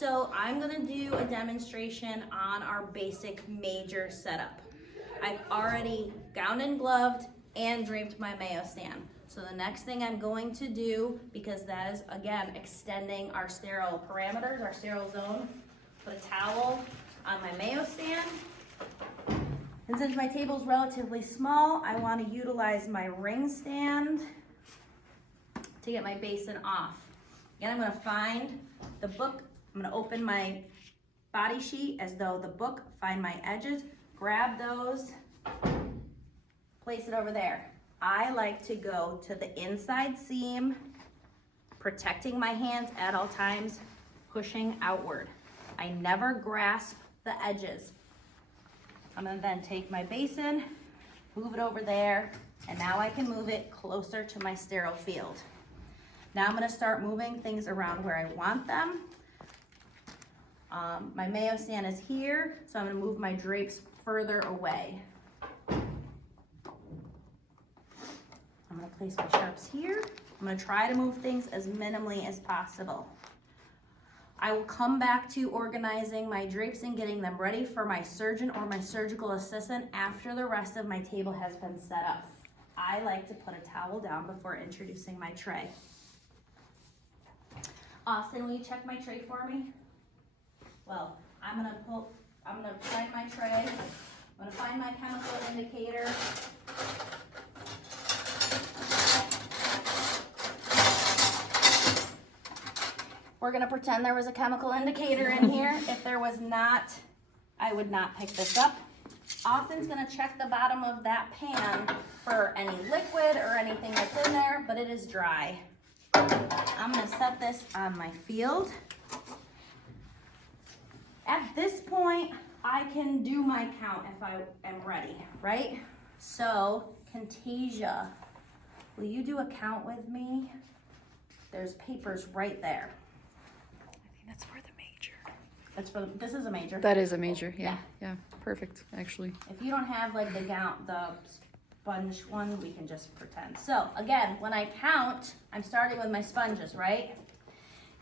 So I'm gonna do a demonstration on our basic major setup. I've already gowned and gloved and draped my mayo stand. So the next thing I'm going to do, because that is again extending our sterile parameters, our sterile zone, put a towel on my mayo stand. And since my table is relatively small, I want to utilize my ring stand to get my basin off. Again, I'm going to find the book. I'm going to open my body sheet as though the book, find my edges, grab those, place it over there. I like to go to the inside seam, protecting my hands at all times, pushing outward. I never grasp the edges. I'm gonna then take my basin, move it over there, and now I can move it closer to my sterile field. Now I'm gonna start moving things around where I want them. My mayo stand is here, so I'm gonna move my drapes further away. I'm gonna place my sharps here. I'm gonna try to move things as minimally as possible. I will come back to organizing my drapes and getting them ready for my surgeon or my surgical assistant after the rest of my table has been set up. I like to put a towel down before introducing my tray. Austin, will you check my tray for me? Well, I'm gonna find my tray. I'm gonna find my chemical indicator. We're gonna pretend there was a chemical indicator in here. If there was not, I would not pick this up. Austin's gonna check the bottom of that pan for any liquid or anything that's in there, but it is dry. I'm gonna set this on my field. At this point, I can do my count if I am ready, right? So, Contasia, will you do a count with me? There's papers right there. That's for the major. This is a major. That is a major, yeah. Perfect, actually. If you don't have like the sponge one, we can just pretend. So again, when I count, I'm starting with my sponges, right?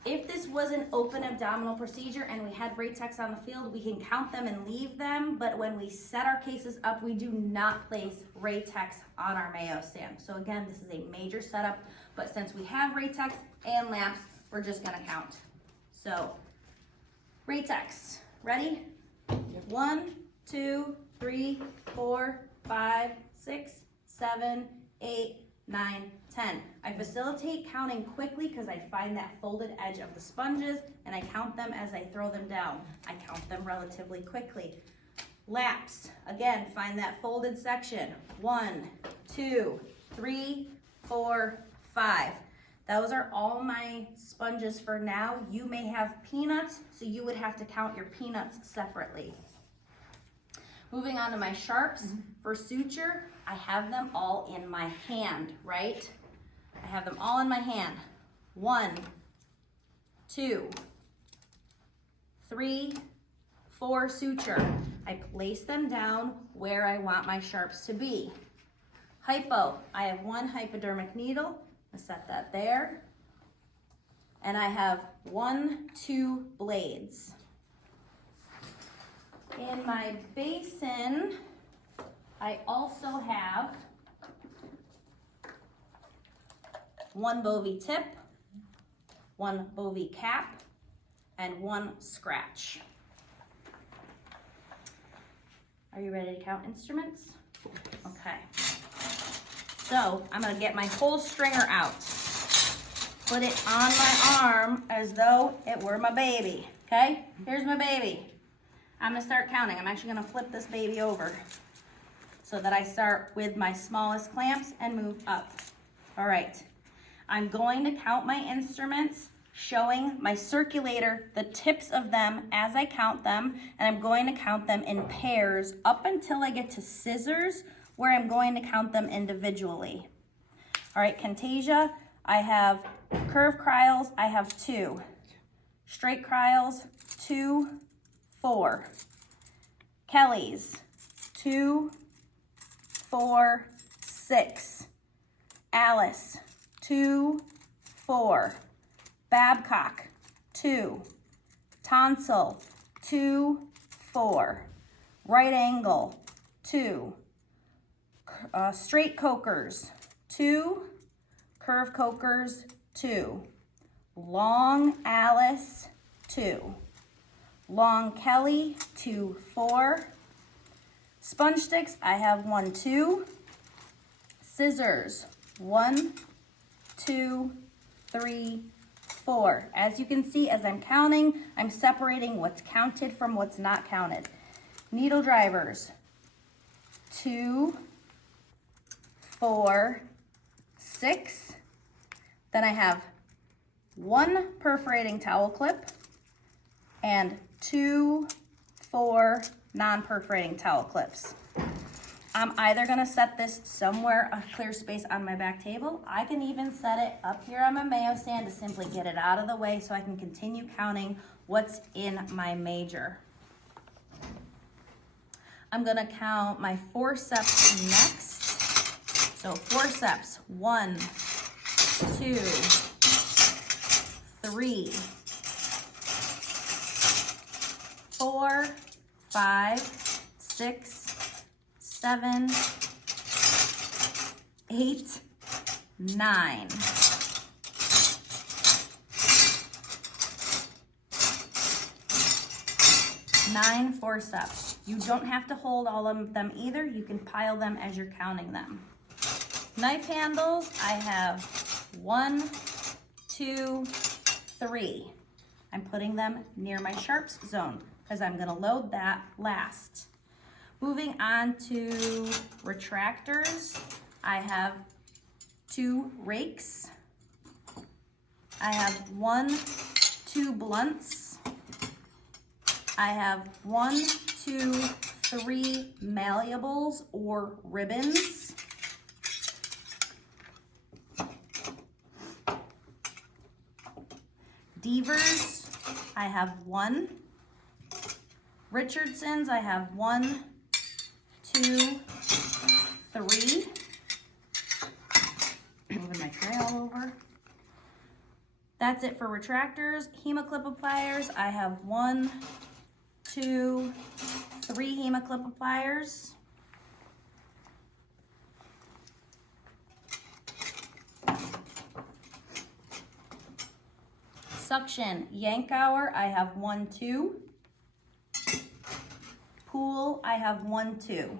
If this was an open abdominal procedure and we had Ratex on the field, we can count them and leave them, but when we set our cases up, we do not place Ratex on our mayo stand. So again, this is a major setup, but since we have Ratex and lamps, we're just gonna count. So, Ratex, ready? 1, 2, 3, 4, 5, 6, 7, 8, 9, 10. I facilitate counting quickly because I find that folded edge of the sponges and I count them as I throw them down. I count them relatively quickly. Laps, again, find that folded section. 1, 2, 3, 4, 5. Those are all my sponges for now. You may have peanuts, so you would have to count your peanuts separately. Moving on to my sharps. For suture, I have them all in my hand, right? I have them all in my hand. 1, 2, 3, 4 suture. I place them down where I want my sharps to be. Hypo, I have 1 hypodermic needle. I set that there. And I have 1, 2 blades. In my basin, I also have 1 Bovie tip, 1 Bovie cap, and 1 scratch. Are you ready to count instruments? Okay. So I'm gonna get my whole stringer out. Put it on my arm as though it were my baby, okay? Here's my baby. I'm gonna start counting. I'm actually gonna flip this baby over so that I start with my smallest clamps and move up. All right, I'm going to count my instruments, showing my circulator, the tips of them as I count them, and I'm going to count them in pairs up until I get to scissors, where I'm going to count them individually. All right, Contasia, I have curved criles, I have 2. Straight criles, 2, 4. Kelly's, 2, 4, 6. Alice, 2, 4. Babcock, 2. tonsil, 2, 4, right angle, 2, straight cokers, 2, curve cokers, 2, long Alice, 2, long Kelly, 2, 4, sponge sticks, I have 1, 2, scissors, 1, 2, 3, 4. As you can see, as I'm counting, I'm separating what's counted from what's not counted. Needle drivers, 2, 4, 6. Then I have 1 perforating towel clip and 2, 4 non-perforating towel clips. I'm either gonna set this somewhere, a clear space on my back table. I can even set it up here on my Mayo stand to simply get it out of the way so I can continue counting what's in my major. I'm gonna count my forceps next. So forceps, 1, 2, 3, 4, 5, 6, 7, 8, 9. Nine forceps. You don't have to hold all of them either. You can pile them as you're counting them. Knife handles, I have 1, 2, 3. I'm putting them near my sharps zone because I'm gonna load that last. Moving on to retractors, I have 2 rakes. I have 1, 2 blunts. I have 1, 2, 3 malleables or ribbons. Devers, I have 1. Richardsons, I have 1, 2, 3. Moving my tray all over. That's it for retractors. Hemoclip pliers, I have 1, 2, 3 hemoclip pliers. Suction, Yankauer, I have 1, 2. Pool, I have 1, 2.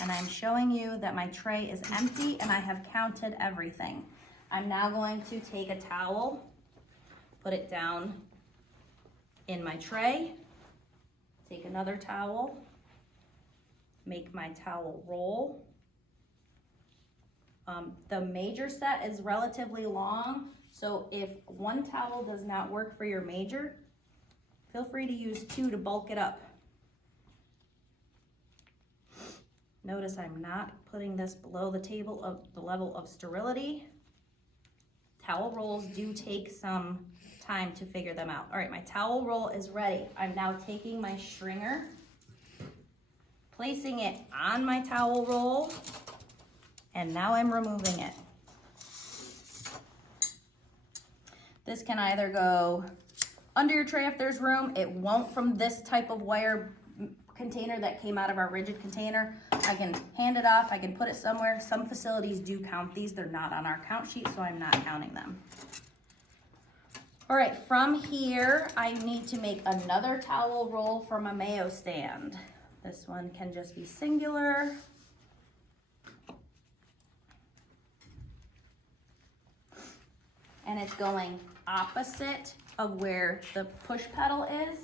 And I'm showing you that my tray is empty and I have counted everything. I'm now going to take a towel, put it down in my tray, take another towel, make my towel roll. The major set is relatively long, so if one towel does not work for your major, feel free to use 2 to bulk it up. Notice I'm not putting this below the table of the level of sterility. Towel rolls do take some time to figure them out. All right, my towel roll is ready. I'm now taking my stringer, placing it on my towel roll, and now I'm removing it. This can either go under your tray if there's room. It won't from this type of wire container that came out of our rigid container. I can hand it off, I can put it somewhere. Some facilities do count these. They're not on our count sheet, so I'm not counting them. All right, from here, I need to make another towel roll for my Mayo stand. This one can just be singular. And it's going opposite of where the push pedal is,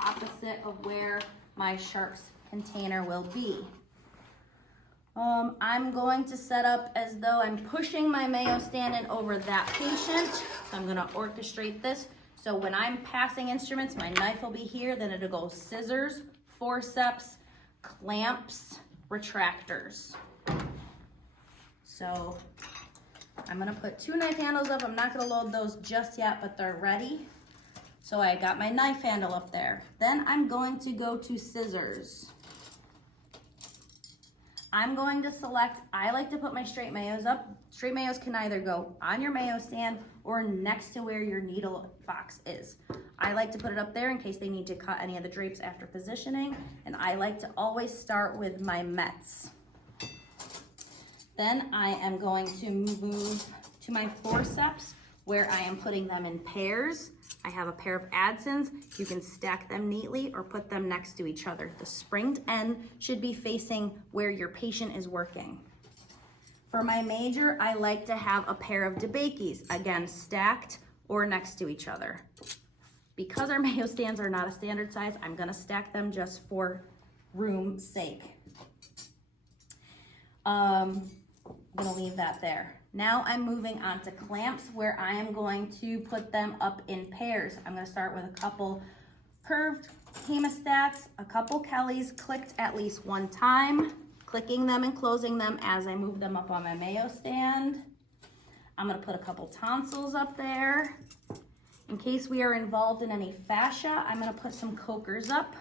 opposite of where my sharps container will be. I'm going to set up as though I'm pushing my Mayo stand in over that patient. So I'm gonna orchestrate this. So when I'm passing instruments, my knife will be here, then it'll go scissors, forceps, clamps, retractors. So I'm gonna put 2 knife handles up. I'm not gonna load those just yet, but they're ready. So I got my knife handle up there. Then I'm going to go to scissors. I'm going to select, I like to put my straight mayos up. Straight mayos can either go on your mayo stand or next to where your needle box is. I like to put it up there in case they need to cut any of the drapes after positioning, and I like to always start with my Mets. Then I am going to move to my forceps where I am putting them in pairs. I have a pair of Adsons. You can stack them neatly or put them next to each other. The springed end should be facing where your patient is working. For my major, I like to have a pair of DeBakey's, again, stacked or next to each other. Because our mayo stands are not a standard size, I'm gonna stack them just for room's sake. I'm gonna leave that there. Now I'm moving on to clamps where I am going to put them up in pairs. I'm gonna start with a couple curved hemostats, a couple Kellys clicked at least one time, clicking them and closing them as I move them up on my mayo stand. I'm gonna put a couple tonsils up there. In case we are involved in any fascia, I'm gonna put some cokers up.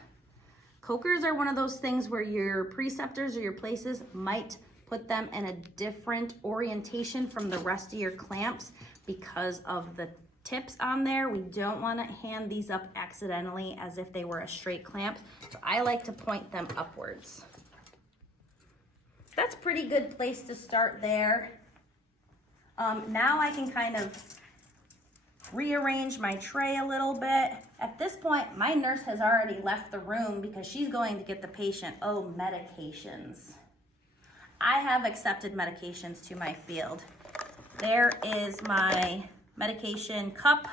Cokers are one of those things where your preceptors or your places might put them in a different orientation from the rest of your clamps because of the tips on there. We don't want to hand these up accidentally as if they were a straight clamp. So I like to point them upwards. That's a pretty good place to start there. Now I can kind of rearrange my tray a little bit. At this point, my nurse has already left the room because she's going to get the patient, medications. I have accepted medications to my field. There is my medication cup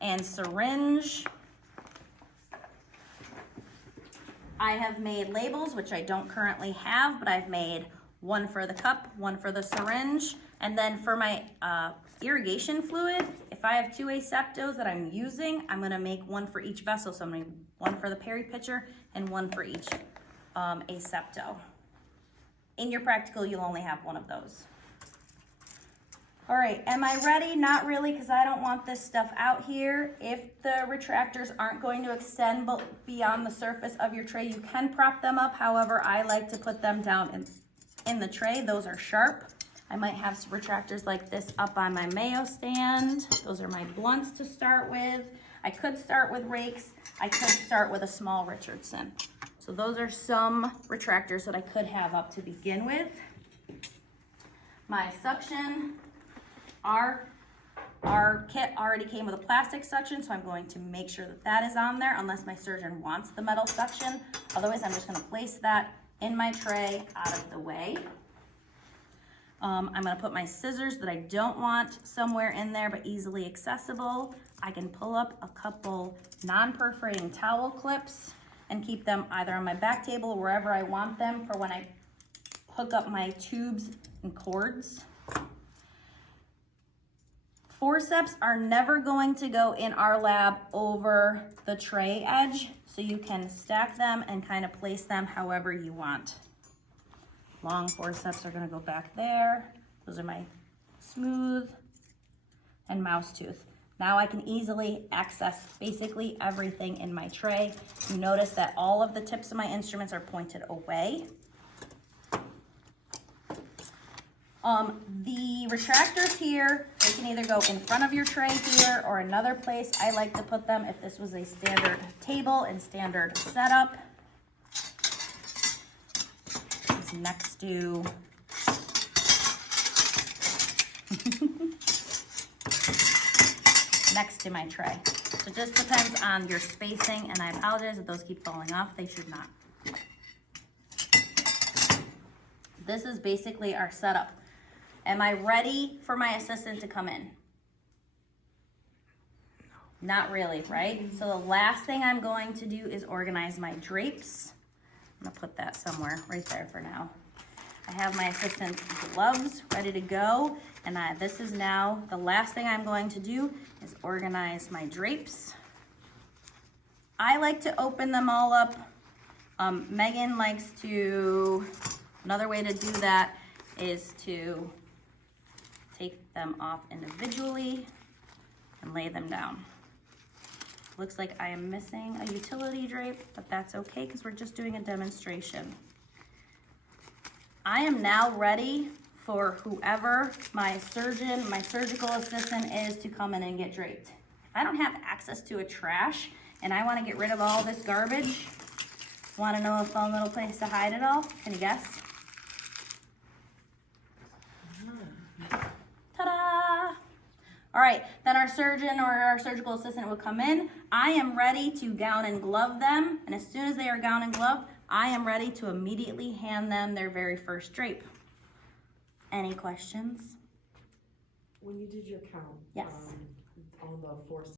and syringe. I have made labels, which I don't currently have, but I've made one for the cup, one for the syringe, and then for my irrigation fluid, if I have 2 aseptos that I'm using, I'm gonna make one for each vessel. So I'm gonna one for the peri pitcher and one for each asepto. In your practical, you'll only have one of those. All right, am I ready? Not really, because I don't want this stuff out here. If the retractors aren't going to extend beyond the surface of your tray, you can prop them up. However, I like to put them down in the tray. Those are sharp. I might have some retractors like this up on my mayo stand. Those are my blunts to start with. I could start with rakes. I could start with a small Richardson. So those are some retractors that I could have up to begin with. My suction, our kit already came with a plastic suction, so I'm going to make sure that that is on there unless my surgeon wants the metal suction. Otherwise, I'm just gonna place that in my tray out of the way. I'm gonna put my scissors that I don't want somewhere in there but easily accessible. I can pull up a couple non-perforating towel clips and keep them either on my back table or wherever I want them for when I hook up my tubes and cords. Forceps are never going to go in our lab over the tray edge, so you can stack them and kind of place them however you want. Long forceps are gonna go back there. Those are my smooth and mouse tooth. Now I can easily access basically everything in my tray. You notice that all of the tips of my instruments are pointed away. The retractors here, they can either go in front of your tray here or another place. I like to put them, if this was a standard table and standard setup, is next to next to my tray. So it just depends on your spacing, and I apologize if those keep falling off. They should not. This is basically our setup. Am I ready for my assistant to come in? Not really, right? So the last thing I'm going to do is organize my drapes. I'm gonna put that somewhere right there for now. I have my assistant's gloves ready to go, and this is now the last thing I'm going to do is organize my drapes. I like to open them all up. Megan likes to, another way to do that is to take them off individually and lay them down. Looks like I am missing a utility drape, but that's okay because we're just doing a demonstration. I am now ready for whoever my surgeon, my surgical assistant is to come in and get draped. If I don't have access to a trash and I want to get rid of all this garbage, want to know a fun little place to hide it all? Can you guess? Ta-da! All right, then our surgeon or our surgical assistant will come in. I am ready to gown and glove them, and as soon as they are gown and gloved, I am ready to immediately hand them their very first drape. Any questions? When you did your count, Yes. on the 4